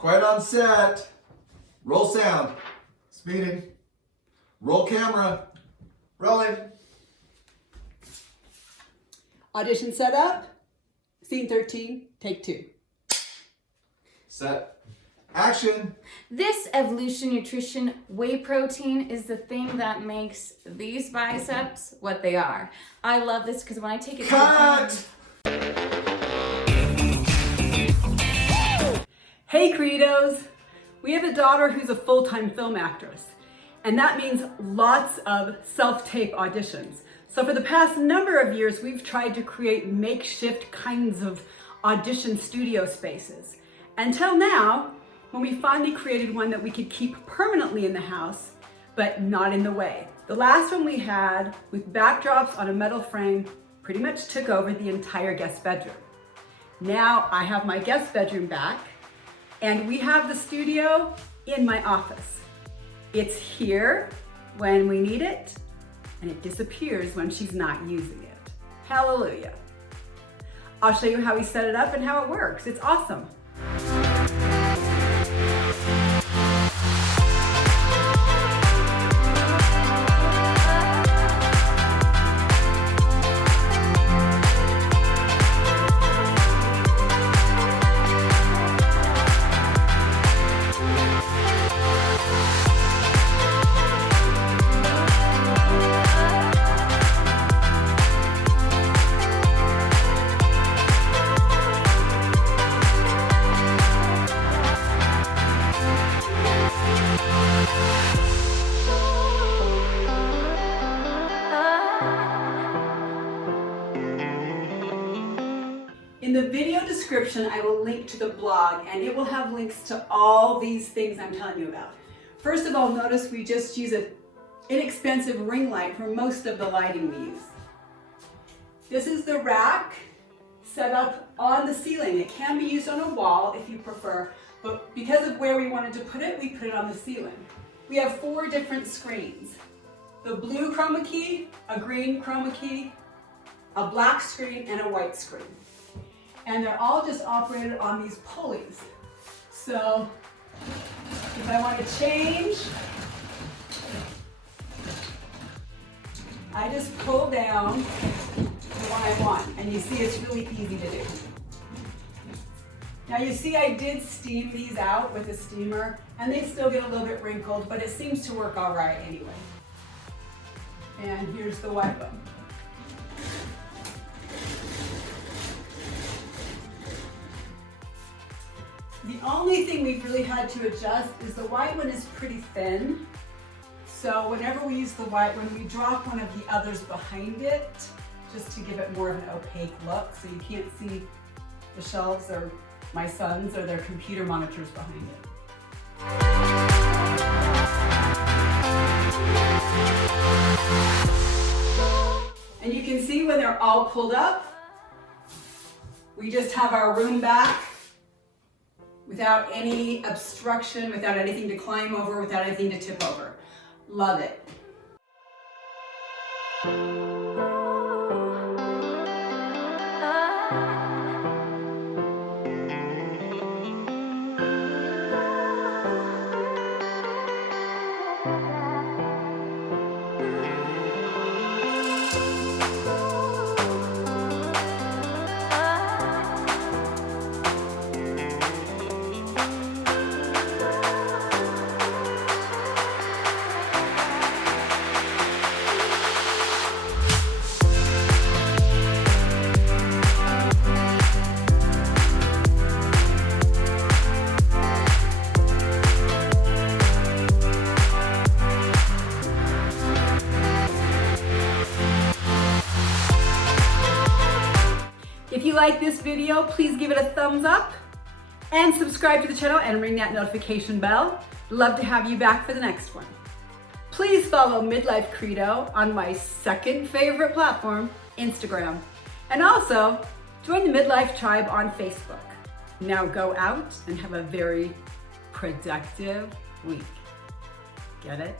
Quiet on set. Roll sound. Speeding. Roll camera. Rolling. Audition set up. Scene 13, take 2. Set. Action. This Evolution Nutrition whey protein is the thing that makes these biceps what they are. I love this because when I take it to the Cut! Hey Credos! We have a daughter who's a full-time film actress, and that means lots of self-tape auditions. So for the past number of years, we've tried to create makeshift kinds of audition studio spaces. Until now, when we finally created one that we could keep permanently in the house, but not in the way. The last one we had, with backdrops on a metal frame, pretty much took over the entire guest bedroom. Now I have my guest bedroom back, and we have the studio in my office. It's here when we need it, and it disappears when she's not using it. Hallelujah. I'll show you how we set it up and how it works. It's awesome. In the video description, I will link to the blog, and it will have links to all these things I'm telling you about. First of all, notice we just use an inexpensive ring light for most of the lighting we use. This is the rack set up on the ceiling. It can be used on a wall if you prefer, but because of where we wanted to put it, we put it on the ceiling. We have 4 different screens. The blue chroma key, a green chroma key, a black screen, and a white screen. And they're all just operated on these pulleys. So if I want to change, I just pull down the one I want, and you see it's really easy to do. Now you see I did steam these out with a steamer, and they still get a little bit wrinkled, but it seems to work all right anyway. And here's the white one. The only thing we've really had to adjust is the white one is pretty thin. So whenever we use the white one, we drop one of the others behind it just to give it more of an opaque look, so you can't see the shelves or my son's or their computer monitors behind it. And you can see when they're all pulled up, we just have our room back without any obstruction, without anything to climb over, without anything to tip over. Love it. If you like this video, please give it a thumbs up and subscribe to the channel and ring that notification bell. Love to have you back for the next one. Please follow Midlife Credo on my second favorite platform, Instagram. And also, join the Midlife Tribe on Facebook. Now go out and have a very productive week. Get it?